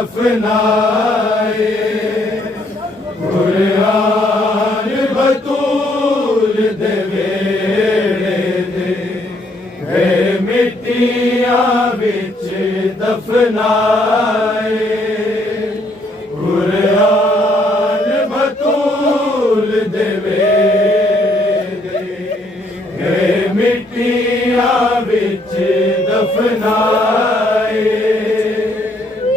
दफनाए कुरान बतूल दे वेड़े दे वे मिट्टियां विच दफनाए कुरान बतूल दे वेड़े दे मिट्टियां विच दफनाए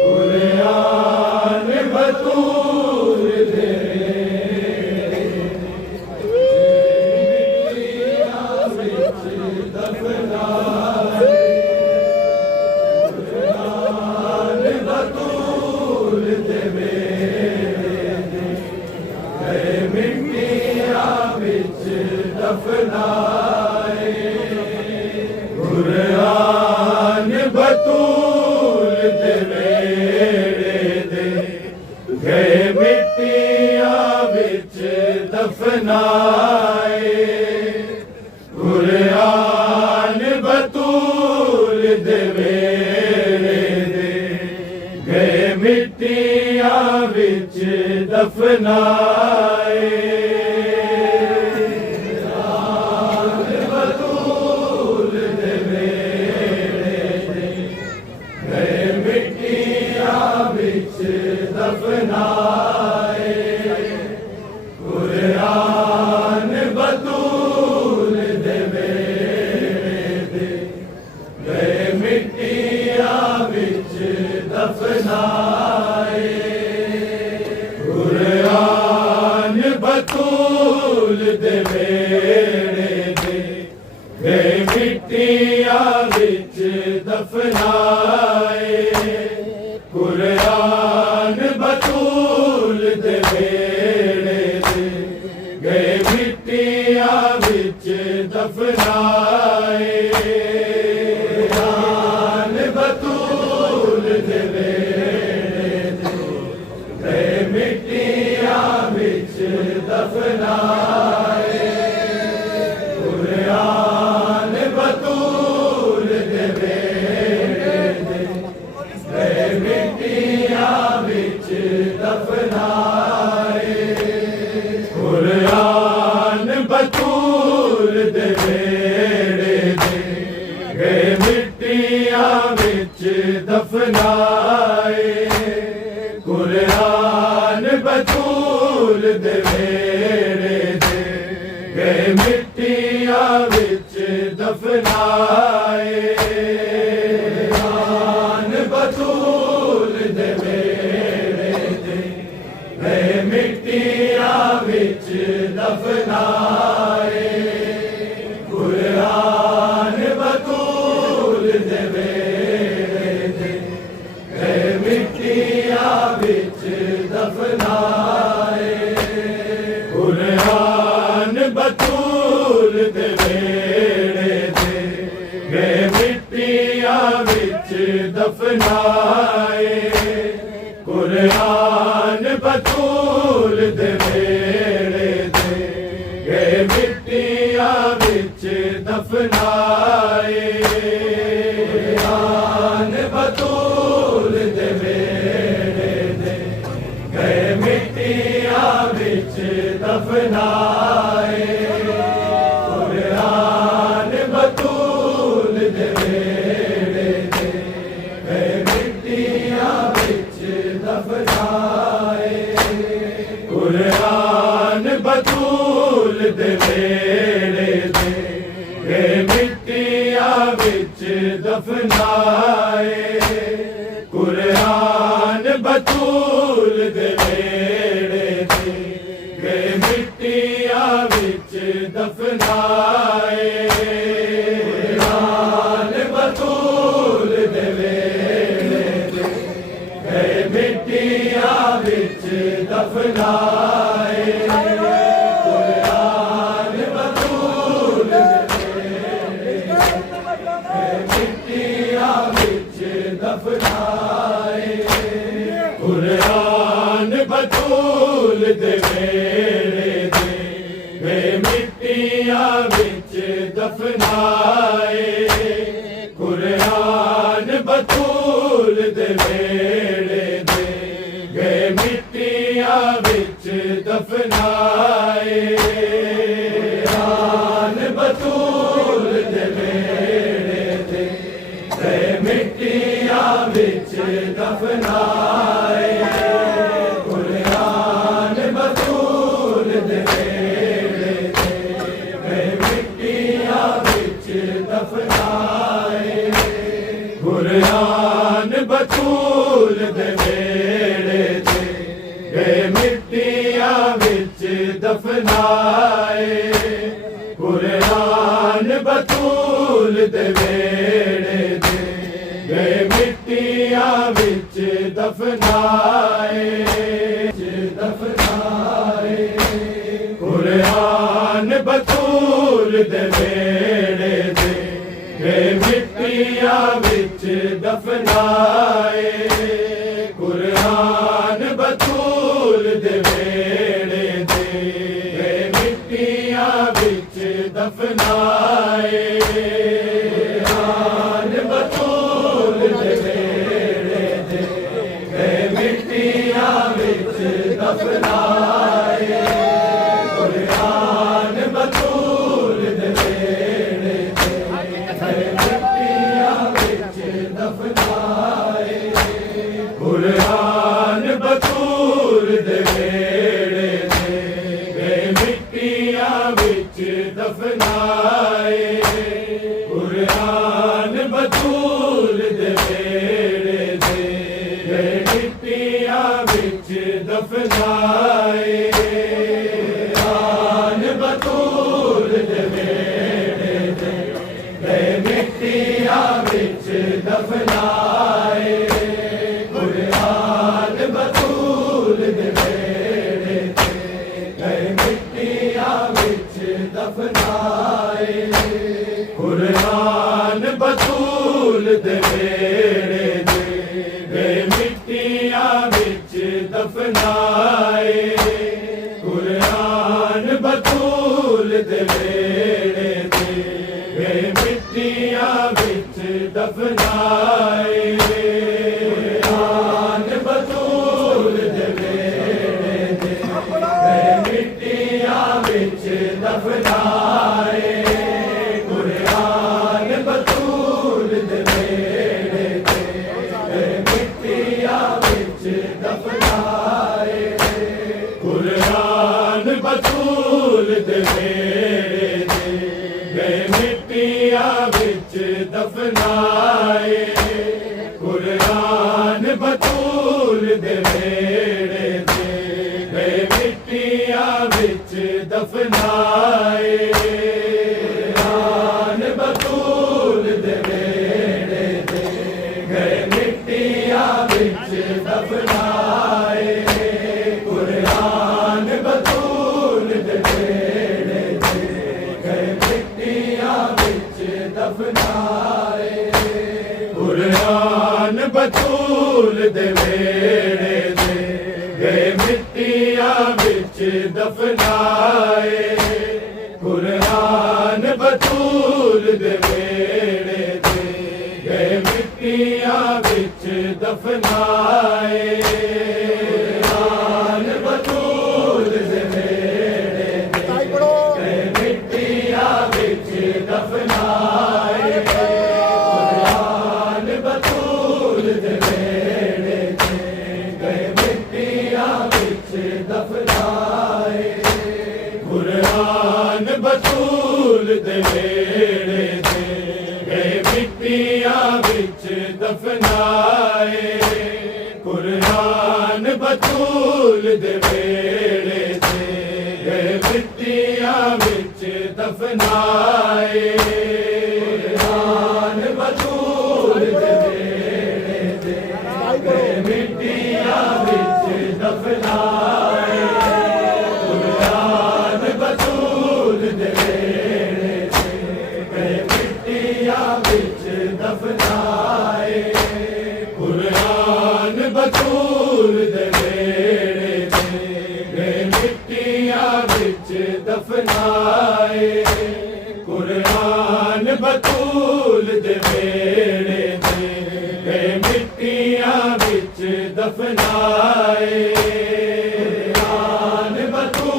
कुरान बतूल दे मिट्टियां विच दफनाए कुरान बतूल दे मिट्टियां विच दफनाए कुरान बतूल दे वेड़े दे गए मिट्टियां विच दफनाए कुरान बतूल दे वेड़े दे गए मिट्टियां विच दफनाए दफनाए कुरान बतूल दे वेड़े दे गए मिट्टियां विच दफनाए कुरान बतूल दे वेड़े दे गए मिट्टियां विच दफनाए कुरान बतूल दे वेड़े दे गए मिट्टियां विच दफनाए कुरान बतूल दे वेड़े दे गए मिट्टियां विच दफनाए कुरान बतूल दे वेड़े दे गए मिट्टियां विच दफनाए कुरान बतूल दे वेड़े दे गए मिट्टियां विच दफनाए कुरान बतूल दे वेड़े दे गए मिट्टियां विच दफनाए कुरान बतूल दे वेड़े दे गए मिट्टियां विच दफनाए कुरान बतूल दे वेड़े दे गए मिट्टियां विच दफनाए कुरान बतूल दे वेड़े दे गए मिट्टियां विच दफनाए कुरान बतूल दे वेड़े दे गए मिट्टियां विच दफनाए कुरान बतूल दे वेड़े दे गए मिट्टियां विच दफनाए कुरान बतूल दे वेड़े दे गए मिट्टियां विच दफनाए कुरान बतूल दे वेड़े दे गए मिट्टियां विच दफनाए कुरान बतूल दे वेड़े दे गए मिट्टियां विच दफनाए कुरान बतूल दे वेड़े दे गए मिट्टियां विच दफनाए कुरान बतूल दे वेड़े दे मिट्टियां विच दफनाए कुरान बतूल दे वेड़े दे गए मिट्टियां विच दफनाए कुरान बतूल दे वेड़े दे दफनाए कुरान बतूल दे वेड़े ते मिट्टियां विच दफनाए कुरान बतूल दे वेड़े ते मिट्टियां विच दफनाए कुरान बतूल दे वेड़े ते मिट्टियां विच दफनाए कुरान बतूल दे वेड़े ते मिट्टियां विच दफनाए कुरान बतूल दे वेड़े ते मिट्टियां विच दफनाए कुरान बतूल दे वेड़े ते मिट्टियां विच दफनाए कुरान बतूल दे वेड़े ते मिट्टियां विच दफनाए कुरान बतूल दे वेड़े ते मिट्टियां विच दफनाए कुरान बतूल दे वेड़े ते मिट्टियां विच दफनाए कुरान बतूल दे वेड़े ते मिट्टियां विच दफनाए कुरान बतूल दे वेड़े ते मिट्टियां विच दफनाए कुरान बतूल दे वेड़े ते मिट्टियां विच दफनाए कुरान बतूल दे वेड़े ते मिट्टियां विच दफनाए कुरान बतूल दे वेड़े ते मिट्टियां विच दफनाए कुरान बतूल दे वेड़े ते मिट्टियां विच दफनाए कुरान बतूल दे वेड़े ते मिट्टियां विच दफनाए कुरान बतूल दे वेड़े ते मिट्टियां विच दफनाए कुरान बतूल दे वेड़े ते मिट्टियां विच दफनाए कुरान बतूल दे वेड़े ते मिट्टियां विच दफनाए कुरान बतूल दे वेड़े ते मिट्टियां विच दफनाए कुरान बतूल दे वेड़े ते मिट्टियां विच दफनाए कुरान बतूल दे वेड़े ते मिट्टियां विच दफनाए कुरान बतूल दे वेड़े ते मिट्टियां विच दफनाए कुरान बतूल दे वेड़े ते मिट्टियां विच दफनाए कुरान बतूल दे वेड़े ते मिट्टियां विच दफनाए कुरान बतूल दे वेड़े ते मिट्टियां विच दफनाए कुरान बतूल दे वेड़े ते मिट्टियां विच दफनाए कुरान बतूल दे वेड़े ते मिट्टियां विच दफनाए कुरान बतूल दे वेड़े ते मिट्टियां विच दफनाए कुरान बतूल दे वेड़े ते मिट्टियां विच दफनाए कुरान बतूल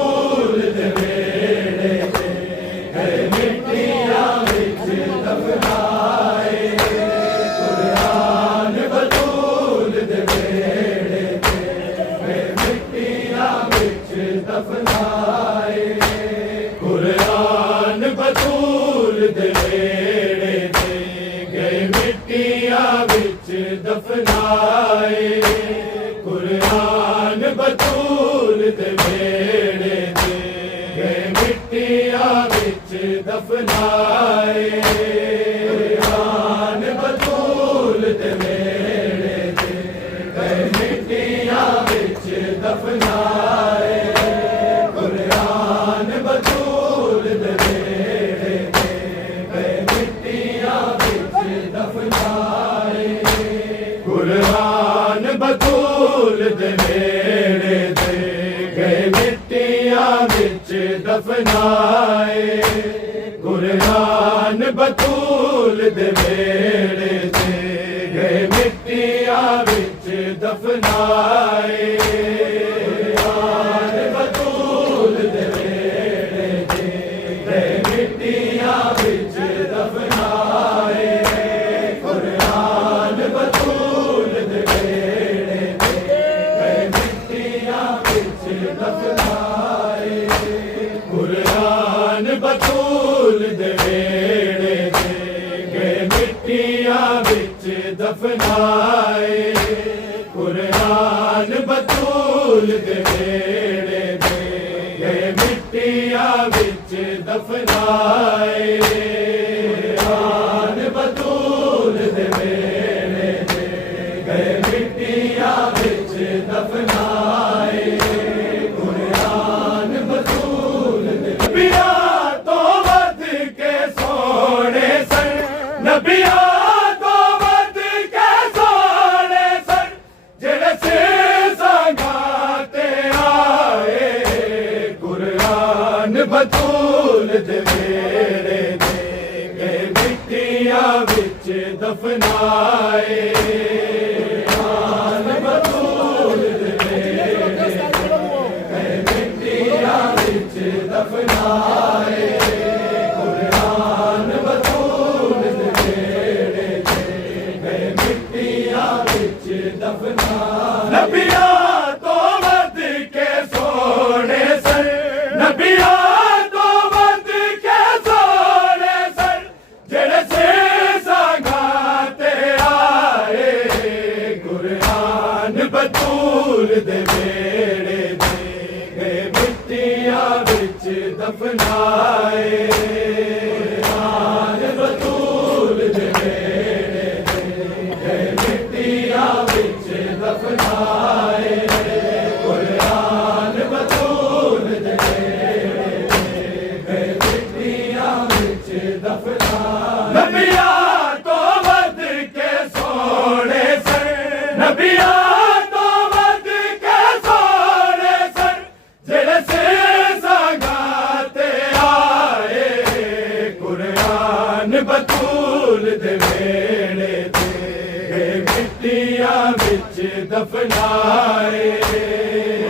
दे वेड़े ते गए मिट्टियां विच दफनाए कुरान बतूल दे वेड़े ते गए मिट्टियां विच दफनाए कुरान बतूल दे वेड़े ते गए मिट्टियां विच दफनाए कुरान बतूल दे वेड़े ते गए मिट्टियां विच दफनाए कुरान बतूल दे वेड़े ते गए मिट्टियां विच दफनाए कुरान बतूल दे वेड़े ते गए मिट्टियां विच दफनाए कुरान बतूल दे वेड़े ते गए मिट्टियां विच दफनाए कुरान बतूल दे वेड़े ते गए मिट्टियां विच दफनाए कुरान बतूल दे वेड़े ते गए मिट्टियां विच दफनाए कुरान बतूल दे वेड़े ते गए मिट्टियां विच दफनाए कुरान बतूल दे वेड़े ते गए मिट्टियां विच दफनाए कुरान बतूल दे नबियां तो वध के सोने सन नबियां तो वध के सोने सन जेड़े संगाते आए कुरान बतूल दे वेड़े ते गए मिट्टियां विच दफनाए कुरान बतूल दे वेड़े ते गए मिट्टियां विच दफनाए कुरान बतूल दे वेड़े ते गए मिट्टियां विच दफनाए नबियां तो वध के सोने सन नबियां तो वध के सोने सन जेड़े संगाते आए कुरान बतूल दे वेड़े ते गए मिट्टियां विच दफनाए कुरान बतूल दे वेड़े ते गए मिट्टियां विच दफनाए कुरान बतूल दे वेड़े ते गए मिट्टियां विच दफनाए नबियां तो वध के सोने सन नबियां तो वध के सोने सन जेड़े संगाते आए कुरान बतूल दे वेड़े ते गए मिट्टियां विच दफनाए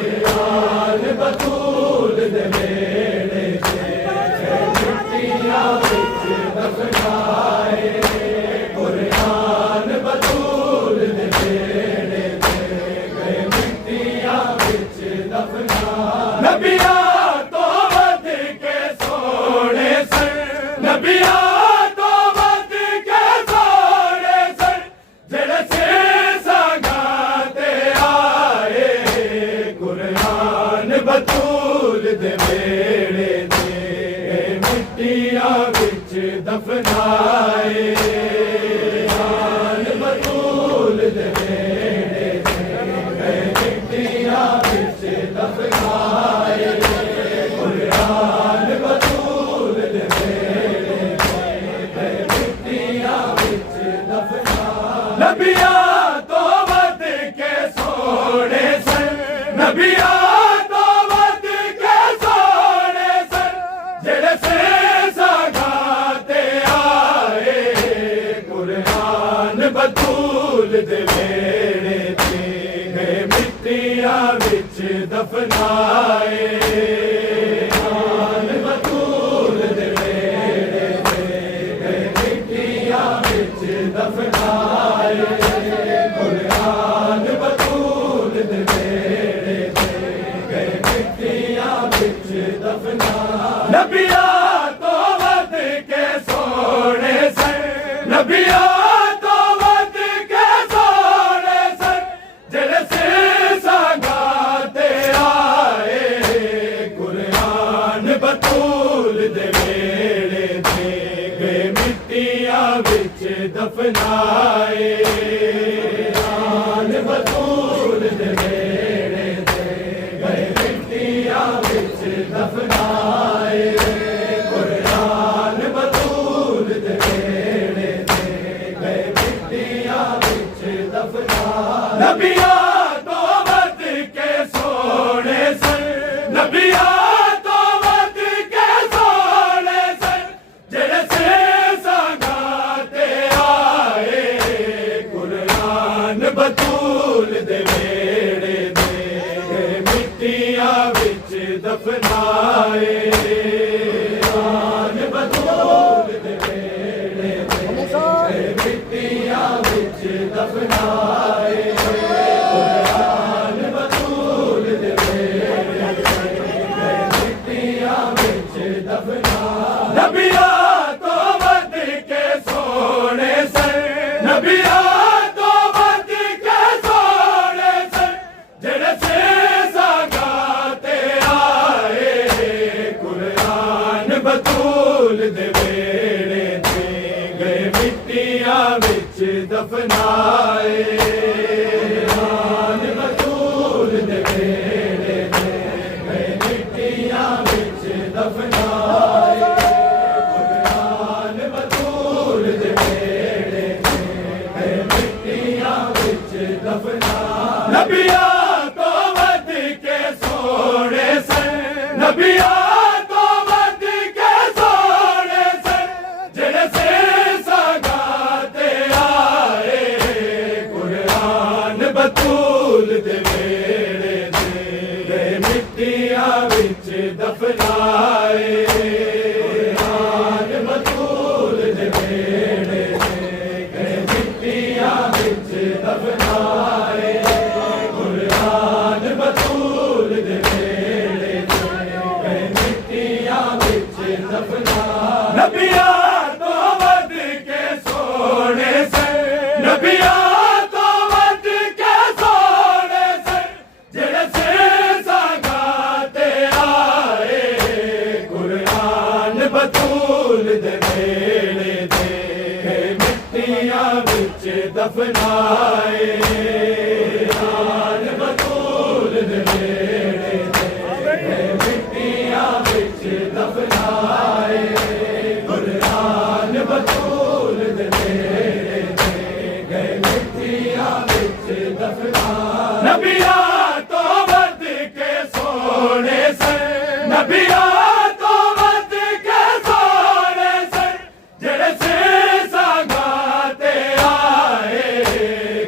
कुरान बतूल दे वेड़े ते गए मिट्टियां विच दफनाए कुरान बतूल दे वेड़े ते गए मिट्टियां विच दफनाए नबियां तो वध के सोने सन नबियां तो वध के सोने सन जेड़े संगाते आए कुरान बतूल दे वेड़े ते गए मिट्टियां विच दफनाए कुरान बतूल दे वेड़े ते गए मिट्टियां विच दफनाए कुरान बतूल दे वेड़े ते गए मिट्टियां विच दफनाए नबियां तो वध के सोने सन नबियां तो वध के सोने सन जेड़े संगाते आए कुरान बतूल दे वेड़े ते गए मिट्टियां विच दफनाए कुरान बतूल दे वेड़े ते गए मिट्टियां विच दफनाए कुरान बतूल दे वेड़े ते गए मिट्टियां विच दफनाए नबियां तो वध के नबिया तो वध के सोने सन जेड़े सिर संगाते आए कुरान बतूल दे वेड़े दे गए मिट्टियां विच दफनाए कुरान बतूल दे वेड़े दे गए मिट्टियां विच दफनाए कुरान बतूल दे वेड़े दे गए मिट्टियां विच दफनाए नबिया तो वध के सोने सन नबिया तो वध के सोने सन जेड़े सिर संगाते आए कुरान बतूल दे वेड़े दे गए मिट्टियां विच दफनाए कुरान बतूल दे वेड़े दे गए मिट्टियां विच दफनाए कुरान बतूल दे वेड़े दे गए मिट्टियां विच दफनाए नबिया तो वध के सोने सन नबिया तो वध के सोने सन जेड़े सिर संगाते आए कुरान बतूल दे वेड़े दे गए मिट्टियां विच दफनाए कुरान बतूल दे वेड़े दे गए मिट्टियां विच दफनाए कुरान बतूल दे वेड़े दे गए मिट्टियां विच दफनाए नबिया तो वध के सोने सन नबिया तो वध के सोने सन जेड़े सिर संगाते आए कुरान बतूल दे वेड़े दे गए मिट्टियां विच दफनाए कुरान बतूल दे वेड़े दे गए मिट्टियां विच दफनाए कुरान बतूल दे वेड़े दे गए मिट्टियां विच दफनाए नबिया तो वध के सोने सन नबिया तो वध के सोने सन जेड़े सिर संगाते आए कुरान बतूल दे वेड़े दे गए मिट्टियां विच दफनाए कुरान बतूल दे वेड़े दे गए मिट्टियां विच दफनाए कुरान बतूल दे वेड़े दे गए मिट्टियां विच दफनाए नबिया तो वध के सोने सन नबिया तो वध के सोने सन जेड़े सिर संगाते आए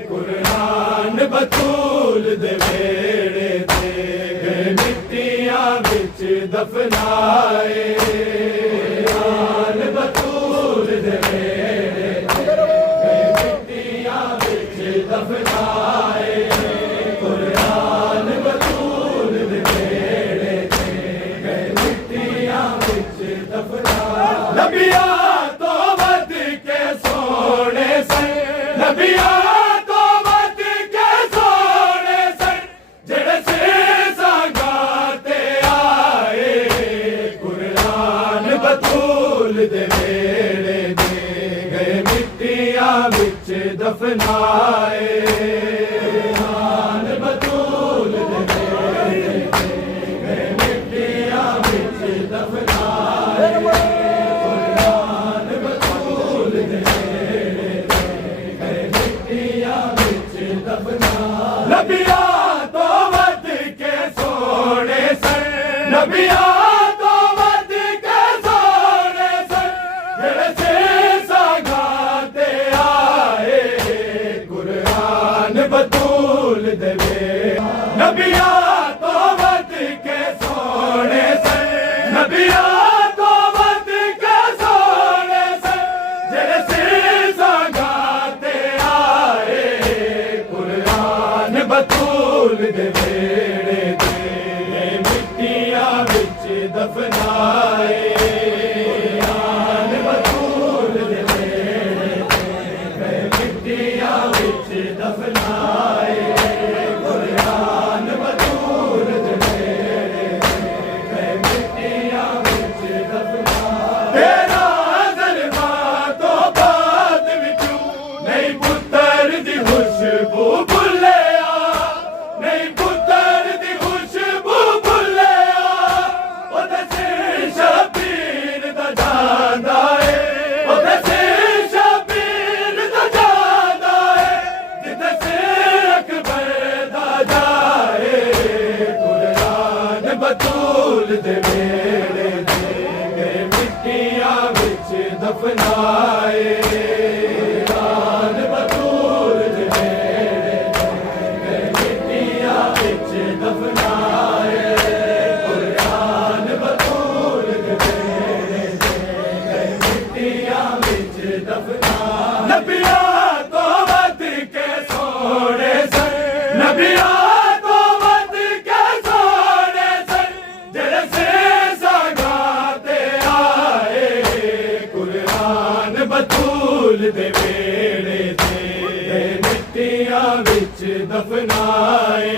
कुरान बतूल दे वेड़े दे गए मिट्टियां विच दफनाए कुरान बतूल दे वेड़े दे गए मिट्टियां विच दफनाए कुरान बतूल दे वेड़े दे गए मिट्टियां विच दफनाए नबिया तो वध के सोने सन नबिया तो वध के सोने सन जेड़े सिर संगाते आए कुरान बतूल दे वेड़े दे गए मिट्टियां विच दफनाए कुरान बतूल दे वेड़े दे गए मिट्टियां विच दफनाए कुरान बतूल दे वेड़े दे गए मिट्टियां विच दफनाए नबिया तो वध के सोने सन नबिया तो वध के सोने सन जेड़े सिर संगाते आए कुरान तेरा ज़ल्मा तो बाद विचू नहीं पुत्र दी खुशबू भुलिया नहीं पुत्र दी खुशबू भुलिया ओ दसे शबीर दा जांदा है ओ दसे शबीर दा जांदा है जिदसे अकबर दा जाए कुरान बतूल दे वेड़े दे मिट्टियां विच दफनाए कुरान बतूल दे वेड़े दे मिट्टियां विच दफनाए कुरान बतूल दे वेड़े दे मिट्टियां विच दफनाए नबियां तो वध के सोने सन नबियां तो वध के सोने सन जेड़े से सगाते आए कुरान बतूल दे वेड़े दे मिट्टियां विच दफनाए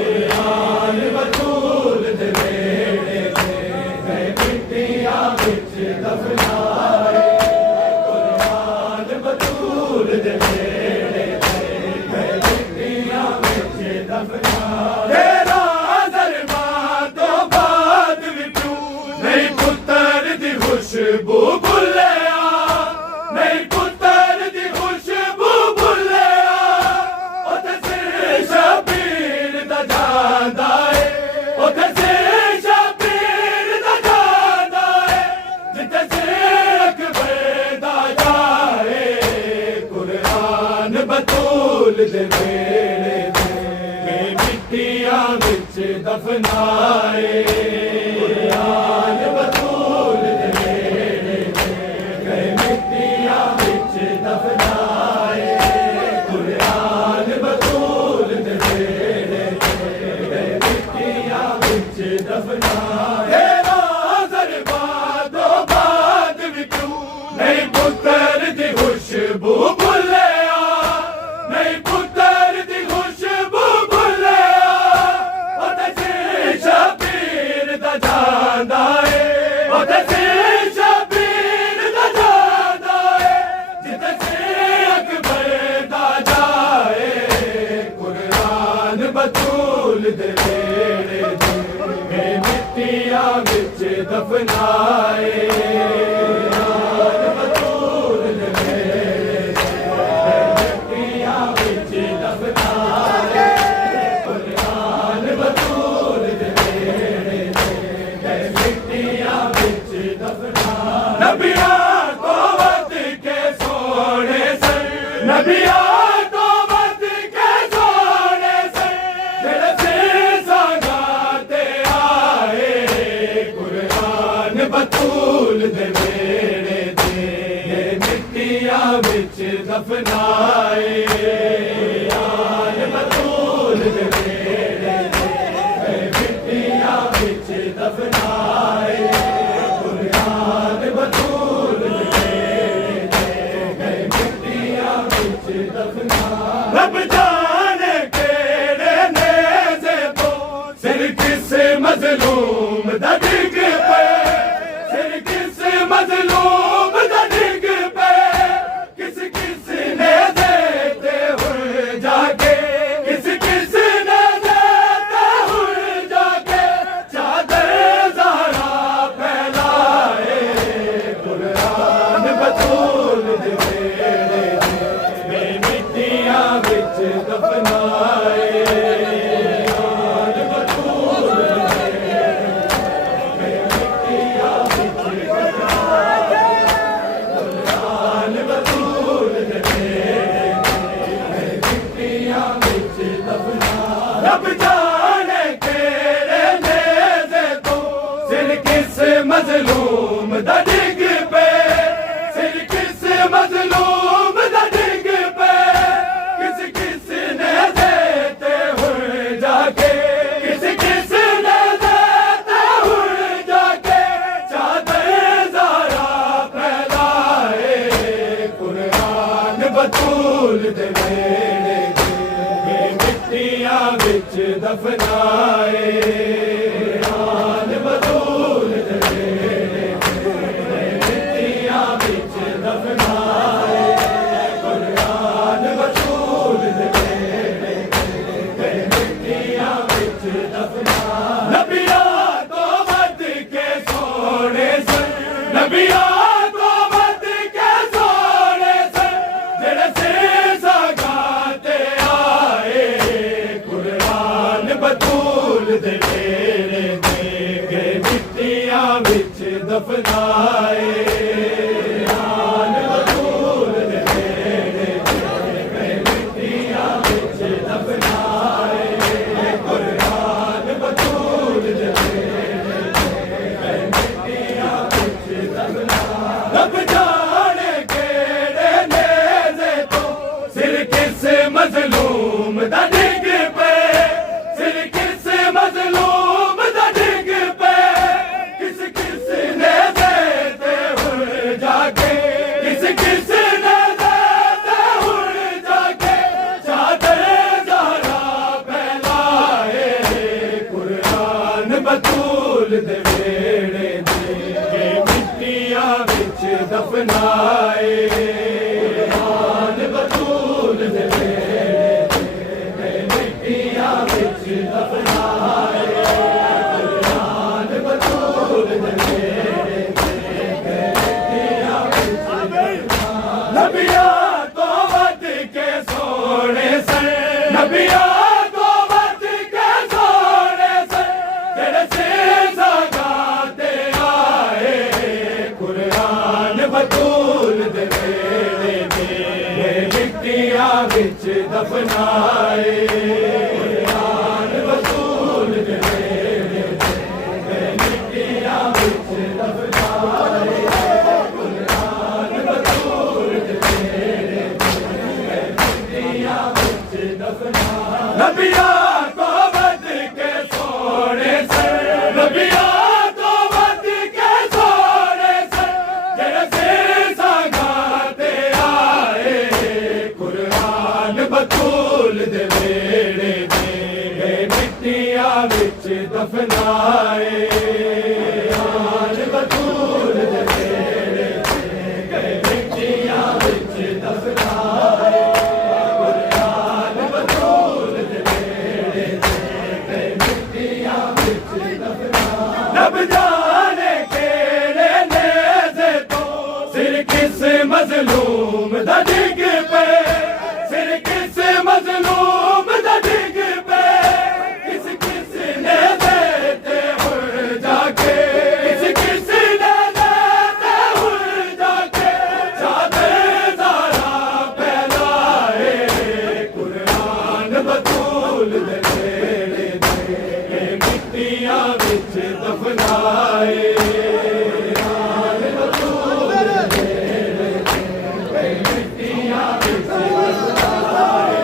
कुरान बतूल दे वेड़े दे मिट्टियां विच दफनाए कुरान बतूल दे वेड़े दे मिट्टियां विच दफनाए तेरा ज़ल्मा तो बाद विचू नहीं पुत्र दी खुशबू भुलिया नहीं पुत्र दी खुशबू भुलिया ओ दसे शबीर दा जांदा है ओ दसे शबीर दा जांदा है जिदसे अकबर दा जाए कुरान बतूल दे वेड़े दे मिट्टियां विच दफनाए कुरान बतूल दे वेड़े दे मिट्टियां विच दफनाए कुरान बतूल दे वेड़े दे मिट्टियां विच दफनाए तेरा ज़ल्मा तो बाद विचू नहीं पुत्र दी खुशबू भुलिया नहीं पुत्र दी खुशबू भुलिया ओ दसे शबीर दा जांदा है ओ दसे शबीर दा जांदा है जिदसे अकबर दा जाए कुरान बतूल दे वेड़े दे मिट्टियां विच दफनाए कुरान बतूल दे वेड़े दे मिट्टियां विच दफनाए कुरान बतूल दे वेड़े दे मिट्टियां विच दफनाए नबियां तो वध के सोने सन नबियां तो वध के सोने सन जेड़े से सगाते आए कुरान बतूल दे वेड़े दे मिट्टियां विच दफनाए कुरान बतूल दे वेड़े दे मिट्टियां विच दफनाए कुरान बतूल दे वेड़े दे मिट्टियां विच दफनाए रब जाने केड़े नेज़े तो सिर किस मज़लूम दा डिग पे सिर किस मज़लूम दा डिग पे किस किस ने देते हुए जाके किस किस ने देते हुए जाके चादर ज़हरा फैलाए कुरान बतूल दे वेड़े दे मिट्टियां विच दफनाए कुरान बतूल दे वेड़े दे मिट्टियां विच दफनाए कुरान बतूल दे वेड़े दे मिट्टियां विच दफनाए रब जाने केड़े नेज़े तो सिर किस मज़लूम दा डिग पे सिर किस मज़लूम दा डिग पे किस किस ने देते हुए जाके किस किस ने देते हुए जाके चादर ज़हरा फैलाए कुरान बतूल दे वेड़े दे मिट्टियां विच दफनाए कुरान बतूल दे वेड़े दफनाए कुरान बतूल दे नेड़े मिट्टियां विच दफनाए कुरान बतूल दे नेड़े मिट्टियां विच दफनाए रब जाने केड़े नेज़े तो सिर किस मज़लूम दा डिग पे सिर किस मज़लूम दा डिग पे किस किस नेज़े ते हुण जाके किस किस नेज़े ते हुण जाके चादर ज़हरा फैलाए कुरान बतूल दे वेड़े दे मिट्टियां विच दफनाए कुरान बतूल दे वेड़े दे मिट्टियां विच दफनाए कुरान बतूल दे वेड़े दे मिट्टियां विच दफनाए नबियां तो वध के सोने सन नबियां तो वध के सोने सन तेरे से गाते आए कुरान बतूल दे वेड़े दे मिट्टियां विच दफनाए कुरान बतूल दे वेड़े दे मिट्टियां विच दफनाए कुरान बतूल दे वेड़े दे मिट्टियां विच दफनाए नबियां तो वध के सोने सन नबियां तो वध के सोने सन जेड़े से गाते आए कुरान बतूल दे वेड़े दे मिट्टियां विच दफनाए कुरान बतूल दे वेड़े दे मिट्टियां विच दफनाए कुरान बतूल दे वेड़े दे मिट्टियां विच दफनाए रब जाने केड़े नेज़े तो सिर किस मज़लूम दा डिग पे सिर किस मज़लूम दा डिग पे किस किस नेज़े ते हुण जाके किस किस नेज़े ते हुण जाके चादर ज़हरा फैलाए कुरान बतूल दे वेड़े दे मिट्टियां विच दफनाए कुरान बतूल दे वेड़े दे मिट्टियां विच दफनाए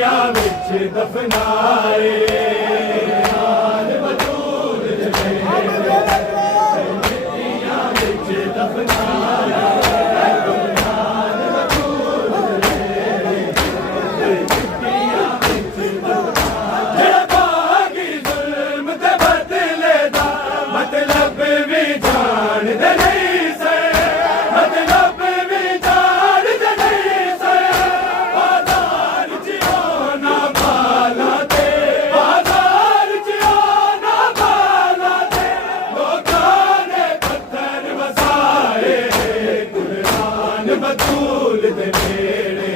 मिट्टियां विच दफनाए आल बतूल दे वेड़े मिट्टियां विच दफनाए आल बतूल दे वेड़े मिट्टियां विच दफनाए जेड़ा बागी जुल्म ते बदले दा मतलब भी जानदे नहीं से मतलब भी जानदे नहीं से बाजार च ना बाला ते बाजार च ना बाला ते लोकां ने पत्थर वसाए कुरान बतूल दे वेड़े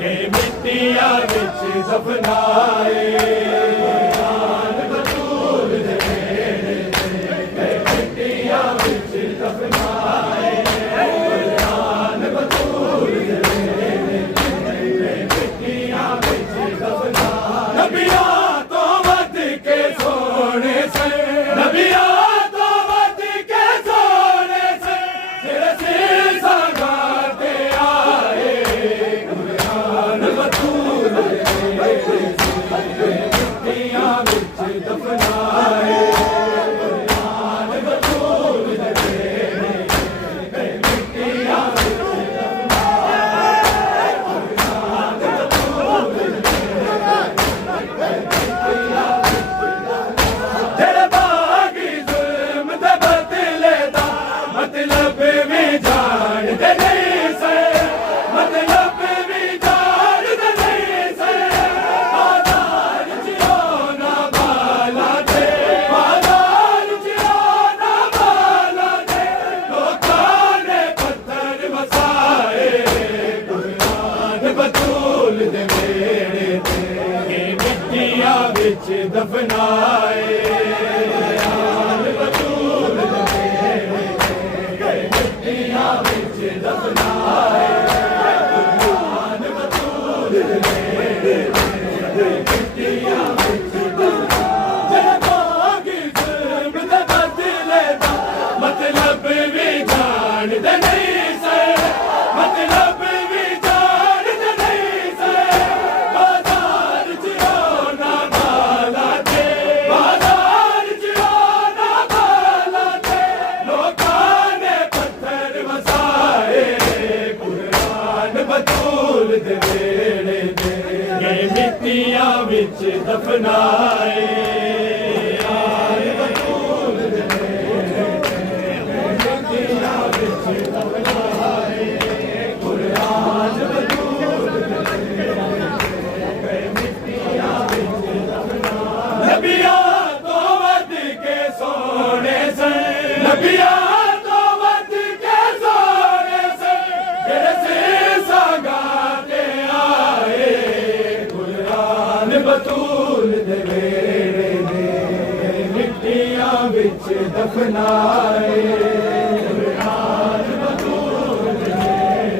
ने मिट्टियां विच दफनाए कुरान बतूल दे वेड़े ने मिट्टियां विच दफनाए कुरान बतूल दे वेड़े ने मिट्टियां विच दफनाए नबियां तो वध के सोने से नबियां तो वध के सोने से जेड़े सीसा गाते आए कुरान बतूल दे वेड़े ने मिट्टियां विच दफनाए कुरान बतूल दे वेड़े ने मिट्टियां विच दफनाए कुरान बतूल दे जेड़े बागी जुल्म दे बदले दा मतलब भी जानदे नहीं से मतलब भी जानदे नहीं से बाजार च ना बाला ते बाजार च ना बाला ते लोकां ने पत्थर वसाए कुरान बतूल दे वेड़े ने मिट्टियां विच दफनाए कुरान बतूल दे वेड़े ने मिट्टियां विच दफनाए कुरान बतूल दे वेड़े ने मिट्टियां विच दफनाए जेड़ा बागी जुल्म दे बदले दा मतलब भी जानदे नहीं से मतलब भी जानदे नहीं से बाजार च ना बाला ते बाजार च ना बाला ते लोकां ने पत्थर वसाए कुरान बतूल दे वेड़े ने मिट्टियां विच दफनाए आल बतूल दे वेड़े ने मिट्टियां विच दफनाए कुरान बतूल दे वेड़े ने मिट्टियां विच दफनाए नबियां तो वध के सोने से नबियां तो वध के सोने से जेड़े सीसा गाते आए कुरान बतूल दे वेड़े ने मिट्टियां विच दफनाए कुरान बतूल दे वेड़े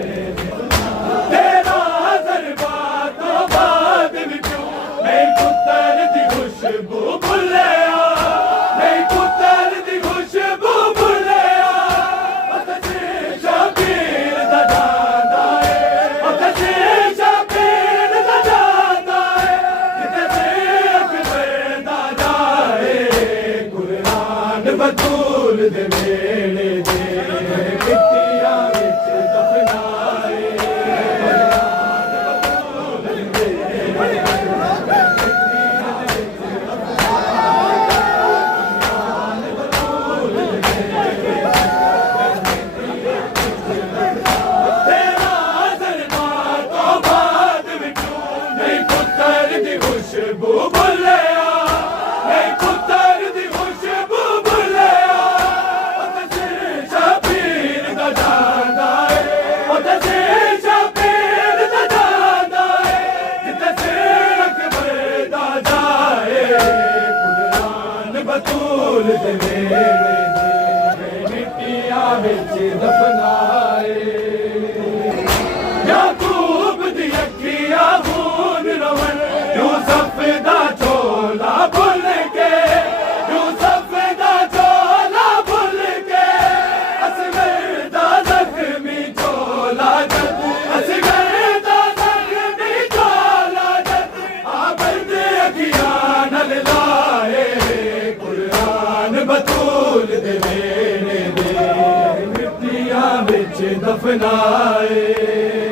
तेरा जज्बात तो बाद विचों नहीं पुत्तर दी खुशबू भुल्लिया नहीं पुत्तर दी खुशबू भुल्लिया उत्ते शबीर दा जांदा है उत्ते शबीर दा जांदा है जिते अकबर दा जाए कुरान बतूल दे वेड़े ने मिट्टियां विच दफनाए कुरान बतूल दे वेड़े ने मिट्टियां विच दफनाए कुरान बतूल दे वेड़े तेरा जज्बात तो बाद विचों नहीं पुत्तर दी खुशबू भुल्लिया नहीं पुत्तर दी खुशबू भुल्लिया उत्ते शबीर दा जांदा है उत्ते शबीर दा जांदा है जिते अकबर दा जाए कुरान बतूल दे वेड़े ने मिट्टियां विच दफनाए याकूब दी अखियां खून रवन यूसुफ दा झोला भुल के यूसुफ दा झोला भुल के असगर दा जख्मी झोला जद असगर दा जख्मी झोला जद दफनाए